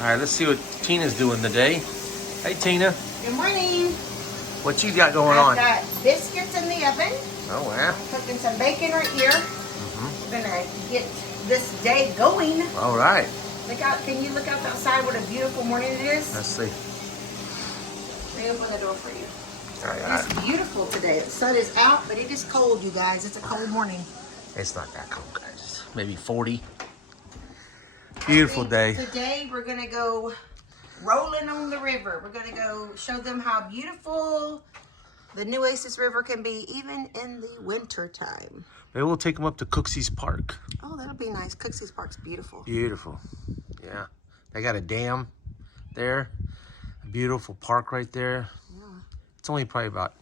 All right, let's see what Tina's doing today. Hey, Tina. Good morning. What you got going on? I've got biscuits in the oven. Oh, wow. I'm cooking some bacon right here. We're gonna get this day going. All right. Look out! Can you look out outside? What a beautiful morning it is. Let's see. Let me open the door for you. All right. It's beautiful today. The sun is out, but it is cold, you guys. It's a cold morning. It's not that cold, guys. Maybe 40. Beautiful day. Today we're gonna go rolling on the river. We're gonna go show them how beautiful the Nueces River can be, even in the winter time. Maybe we'll take them up to Cooksey's Park. Oh, that'll be nice. Cooksey's Park's beautiful. Beautiful. Yeah. They got a dam there. A beautiful park right there. Yeah. It's only probably about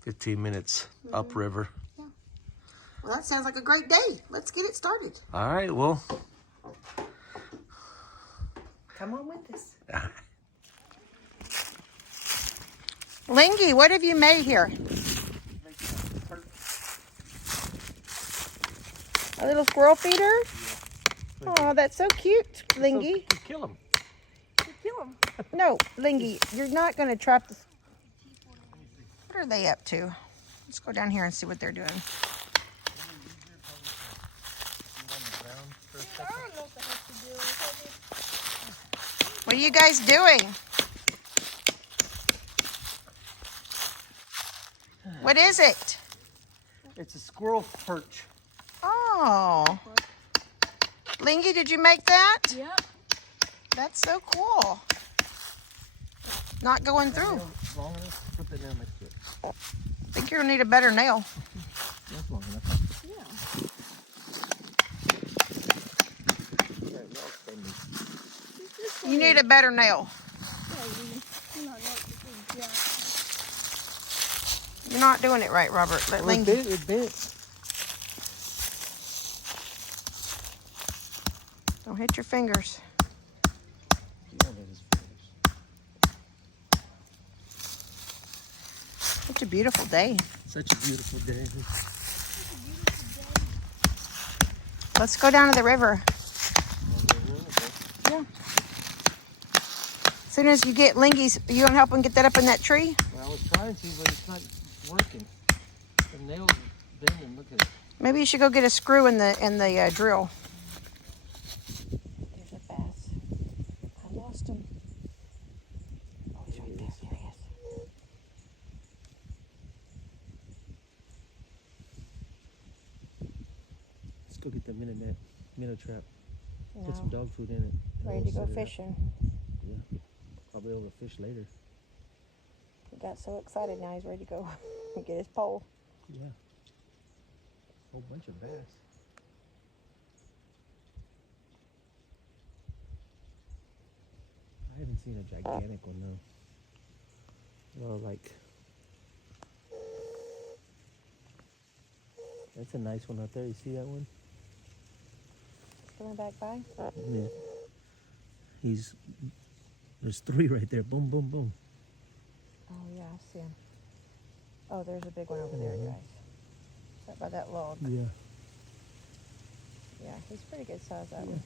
15 minutes upriver. Yeah. Well, that sounds like a great day. Let's get it started. All right, well. Come on with us. Yeah. Lingy, what have you made here? A little squirrel feeder? Yeah. Oh, that's so cute, Lingy. So, kill him. Kill him. No, Lingy, you're not going to trap the... What are they up to? Let's go down here and see what they're doing. What are you guys doing? What is it? It's a squirrel perch. Oh. Lingy, did you make that? Yep. That's so cool. Not going through. Long enough to put that down next to it. I think you're going to need a better nail. That's long enough. Yeah. You need a better nail. You're not doing it right, Robert. Let Lingy. It bent. Don't hit your fingers. Such a beautiful day. Such a beautiful day. Let's go down to the river. Yeah. As soon as you get Lingy's, you want to help him get that up in that tree? Well, I was trying to, but it's not working. The nails are bending. Look at it. Maybe you should go get a screw in the drill. There's a bass. I lost him. Oh, he's right there. There he is. Let's go get the minnow trap. No. Put some dog food in it. Ready to go fishing. Yeah. Probably able to fish later. He got so excited now he's ready to go get his pole. Yeah. Whole bunch of bass. I haven't seen a gigantic one though. Well, like that's a nice one out there. You see that one? Coming back by? Yeah. There's 3 right there. Boom, boom, boom. Oh yeah, I see him. Oh, there's a big one over there, guys. Right by that log. Yeah. Yeah, he's pretty good size, that one.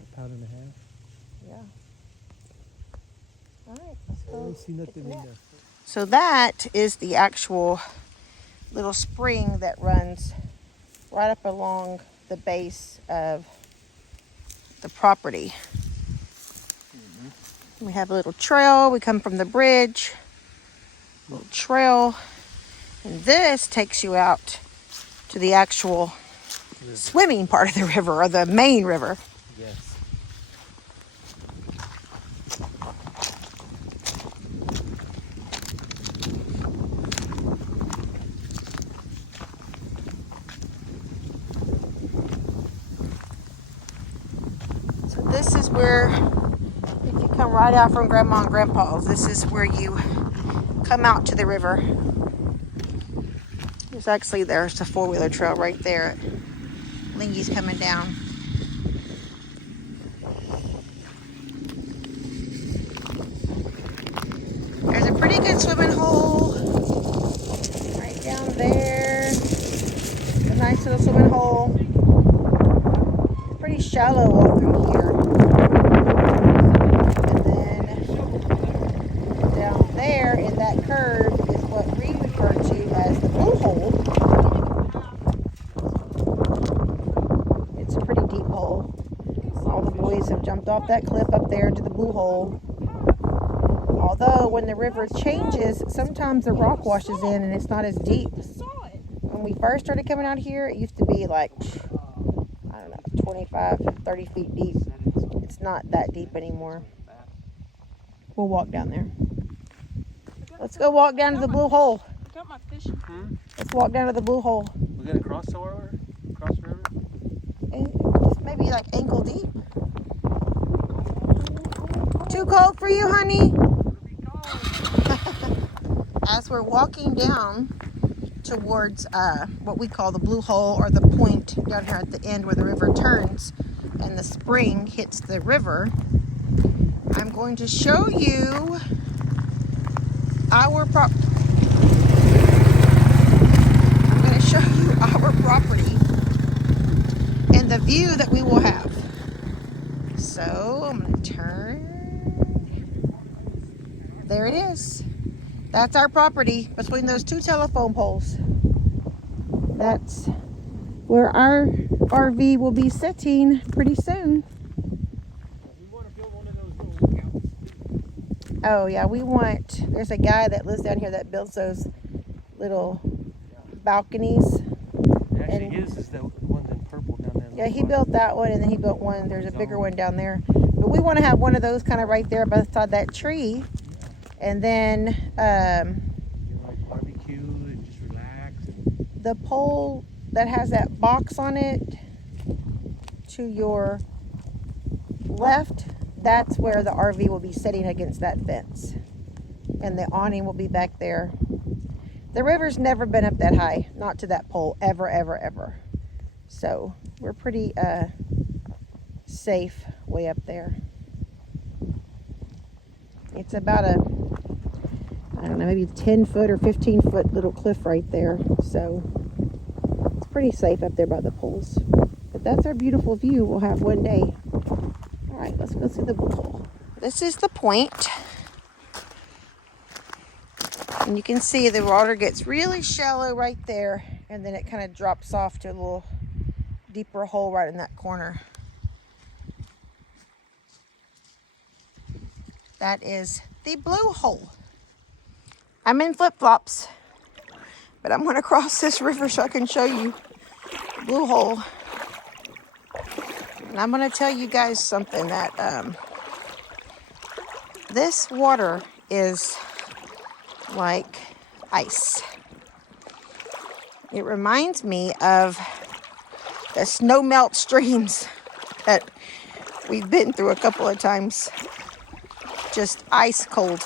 A pound and a half. Yeah. All right, let's I go. don't see nothing in there. So that is the actual little spring that runs right up along the base of the property. We have a little trail. We come from the bridge. Little trail. And this takes you out to the actual swimming part of the river, or the main river. Yes. So this is where, if you come right out from Grandma and Grandpa's, this is where you come out to the river. There's a 4-wheeler trail right there. Lingy's coming down. There's a pretty good swimming hole right down there. A nice little swimming hole. Pretty shallow all through here. boys have jumped off that cliff up there to the blue hole. Although when the river changes, sometimes the rock washes in and it's not as deep. When we first started coming out here, it used to be like, I don't know, 25, 30 feet deep. It's not that deep anymore. We'll walk down there. Let's go walk down to the blue hole. I got my fishing. Let's walk down to the blue hole. We're gonna cross the river? Cross the river? Just maybe like ankle deep. Too cold for you, honey? As we're walking down towards what we call the blue hole, or the point down here at the end where the river turns and the spring hits the river, I'm going to show you our property. I'm going to show you our property and the view that we will have. So I'm going to turn. There it is. That's our property between those two telephone poles. That's where our RV will be sitting pretty soon. We want to build one of those little lookouts. Oh yeah, there's a guy that lives down here that builds those little balconies. Actually, his is the one in purple down there. Yeah, he built that one, and then he built one. There's a bigger one down there. But we want to have one of those kind of right there beside that tree. And then You like barbecue and just relax. the pole that has that box on it to your left, that's where the RV will be sitting against that fence. And the awning will be back there. The river's never been up that high, not to that pole, ever, ever, ever. So we're pretty safe way up there. It's about a, I don't know, maybe 10 foot or 15 foot little cliff right there. So it's pretty safe up there by the poles. But that's our beautiful view we'll have one day. All right, let's go see the blue hole. This is the point. And you can see the water gets really shallow right there. And then it kind of drops off to a little deeper hole right in that corner. That is the blue hole. I'm in flip-flops, but I'm going to cross this river so I can show you the blue hole. And I'm going to tell you guys something that this water is like ice. It reminds me of the snow melt streams that we've been through a couple of times. Just ice cold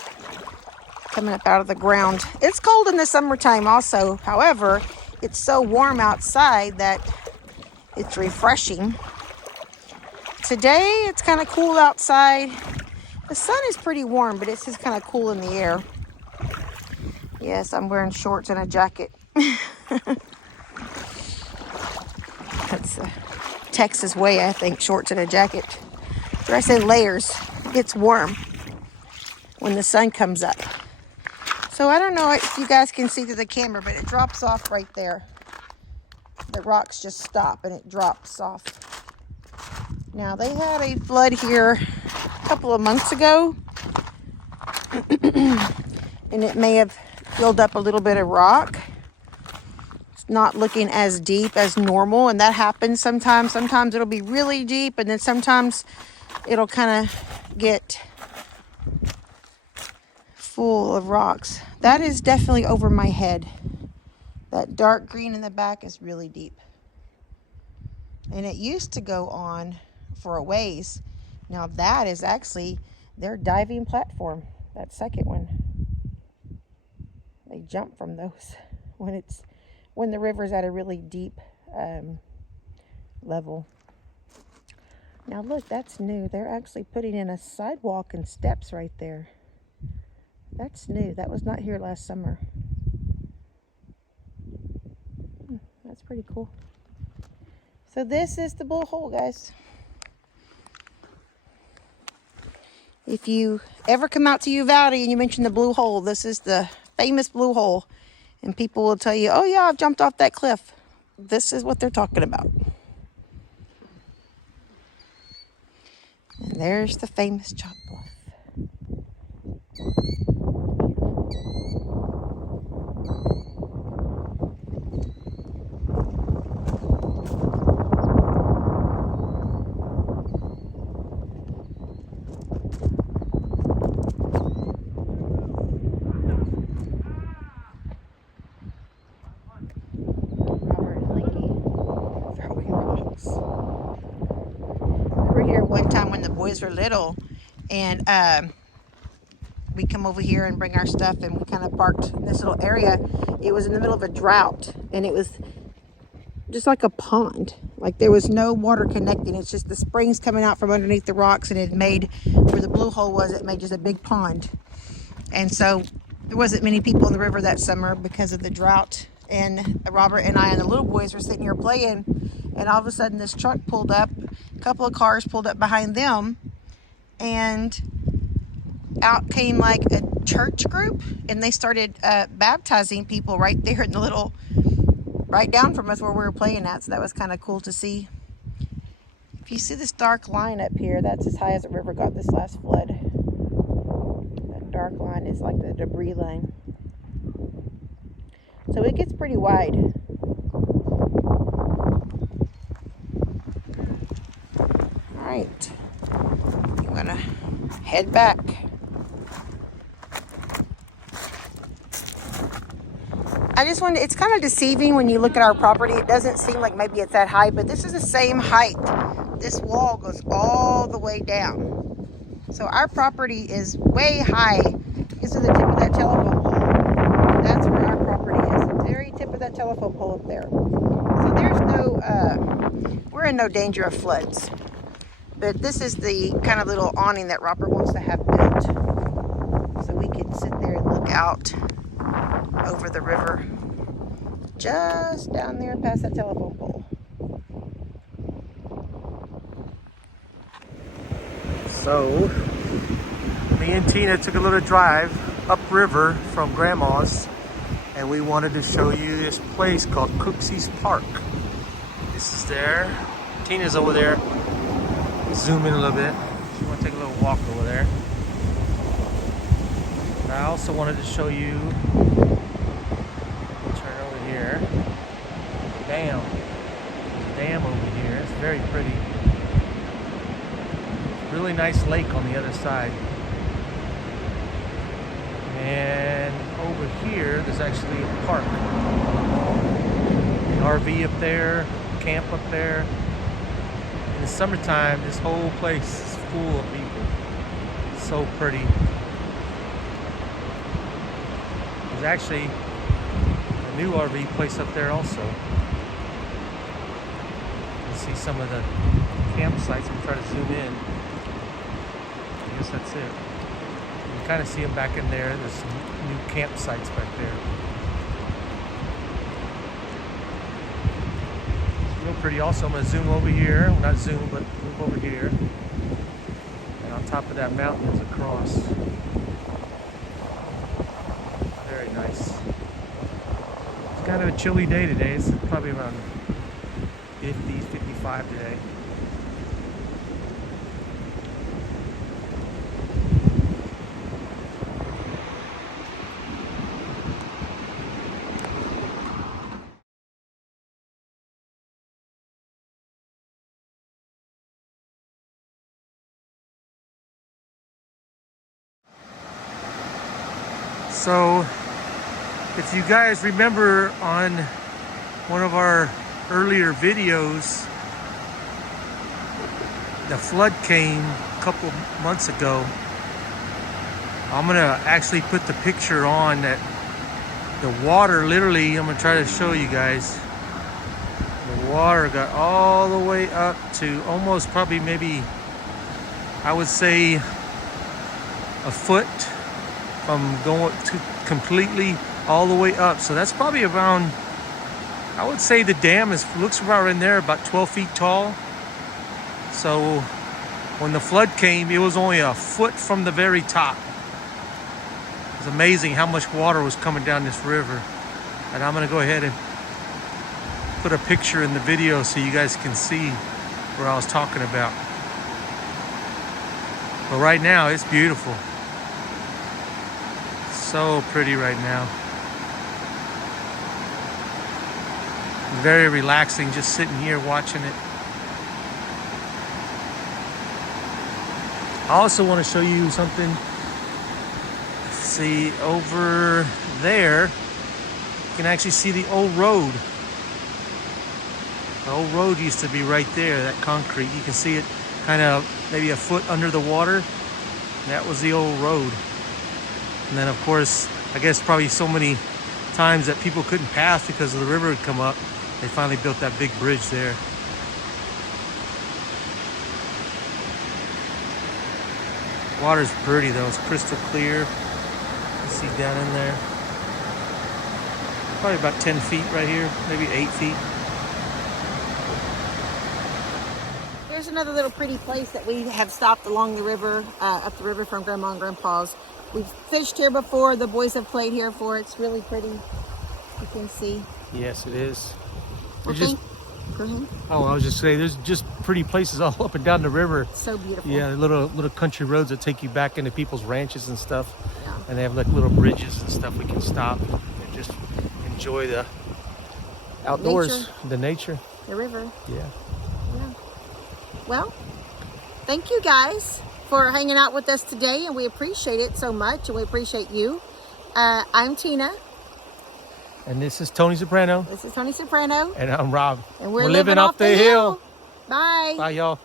coming up out of the ground. It's cold in the summertime also. However, it's so warm outside that it's refreshing. Today, it's kind of cool outside. The sun is pretty warm, but it's just kind of cool in the air. Yes, I'm wearing shorts and a jacket. That's the Texas way, I think, shorts and a jacket. Dress in layers. It's warm when the sun comes up. So I don't know if you guys can see through the camera, but it drops off right there. The rocks just stop and it drops off. Now they had a flood here a couple of months ago. And it may have filled up a little bit of rock. It's not looking as deep as normal, and that happens sometimes. Sometimes it'll be really deep, and then sometimes it'll kind of get full of rocks. That is definitely over my head. That dark green in the back is really deep. And it used to go on for a ways. Now that is actually their diving platform. That second one. They jump from those when the river's at a really deep level. Now look, that's new. They're actually putting in a sidewalk and steps right there. That's new. That was not here last summer. That's pretty cool. So this is the blue hole, guys. If you ever come out to Uvalde and you mention the blue hole, this is the famous blue hole. And people will tell you, oh yeah, I've jumped off that cliff. This is what they're talking about. And there's the famous chalk bluff. Robert and Linky throwing rocks. We were here one time when the boys were little, and we come over here and bring our stuff, and we kind of parked in this little area. It was in the middle of a drought, and it was just like a pond. Like there was no water connecting. It's just the springs coming out from underneath the rocks, and it made, where the blue hole was, it made just a big pond. And so there wasn't many people in the river that summer because of the drought. And Robert and I and the little boys were sitting here playing, and all of a sudden this truck pulled up. A couple of cars pulled up behind them, and out came like a church group, and they started baptizing people right there in the little, right down from us where we were playing at. So that was kind of cool to see. If you see this dark line up here, that's as high as the river got this last flood. That dark line is like the debris line. So it gets pretty wide. All right, I'm gonna head back. I just wanted, it's kind of deceiving when you look at our property. It doesn't seem like maybe it's that high, but this is the same height. This wall goes all the way down. So our property is way high. You see the tip of that telephone pole. That's where our property is, the very tip of that telephone pole up there. So there's no, we're in no danger of floods. But this is the kind of little awning that Robert wants to have built. So we can sit there and look out over the river, just down there past that telephone pole. So, me and Tina took a little drive upriver from Grandma's, and we wanted to show you this place called Cooksey's Park. This is there. Tina's over there. Zoom in a little bit. She want to take a little walk over there. And I also wanted to show you, turn over here, dam. There's a dam over here. It's very pretty. Really nice lake on the other side. And over here, there's actually a park. An RV up there, camp up there. In the summertime, this whole place is full of people. It's so pretty. There's actually a new RV place up there also. You can see some of the campsites. I'm trying to zoom in. I guess that's it. You can kind of see them back in there. There's some new campsites back there. It's real pretty. Also, I'm going to zoom over here. Well, not zoom, but move over here. And on top of that mountain is a cross. Very nice. It's kind of a chilly day today. It's probably around 50, 55 today. So, if you guys remember on one of our earlier videos, the flood came a couple months ago. I'm gonna actually put the picture on that the water literally, I'm gonna try to show you guys. The water got all the way up to almost probably maybe, I would say, a foot from going to completely all the way up. So that's probably around, I would say the dam looks about in there about 12 feet tall. So when the flood came, it was only a foot from the very top. It's amazing how much water was coming down this river. And I'm gonna go ahead and put a picture in the video so you guys can see where I was talking about. But right now, it's beautiful. So pretty right now. Very relaxing just sitting here watching it. I also want to show you something. See, over there, you can actually see the old road. The old road used to be right there, that concrete. You can see it kind of maybe a foot under the water. That was the old road. And then of course, I guess probably so many times that people couldn't pass because of the river had come up, they finally built that big bridge there. Water's pretty though, it's crystal clear. You see down in there. Probably about 10 feet right here, maybe 8 feet. Here's another little pretty place that we have stopped along the river, up the river from Grandma and Grandpa's. We've fished here before. The boys have played here before. It's really pretty. You can see. Yes, it is. Okay. Go ahead. Oh, I was just saying, there's just pretty places all up and down the river. So beautiful. Yeah, little country roads that take you back into people's ranches and stuff. Yeah. And they have like little bridges and stuff we can stop and just enjoy the outdoors, the nature. The river. Yeah. Yeah. Well, thank you guys for hanging out with us today, and we appreciate it so much, and we appreciate you. I'm Tina. And this is Tony Soprano. This is Tony Soprano. And I'm Rob. And we're living off the hill. Bye. Bye, y'all.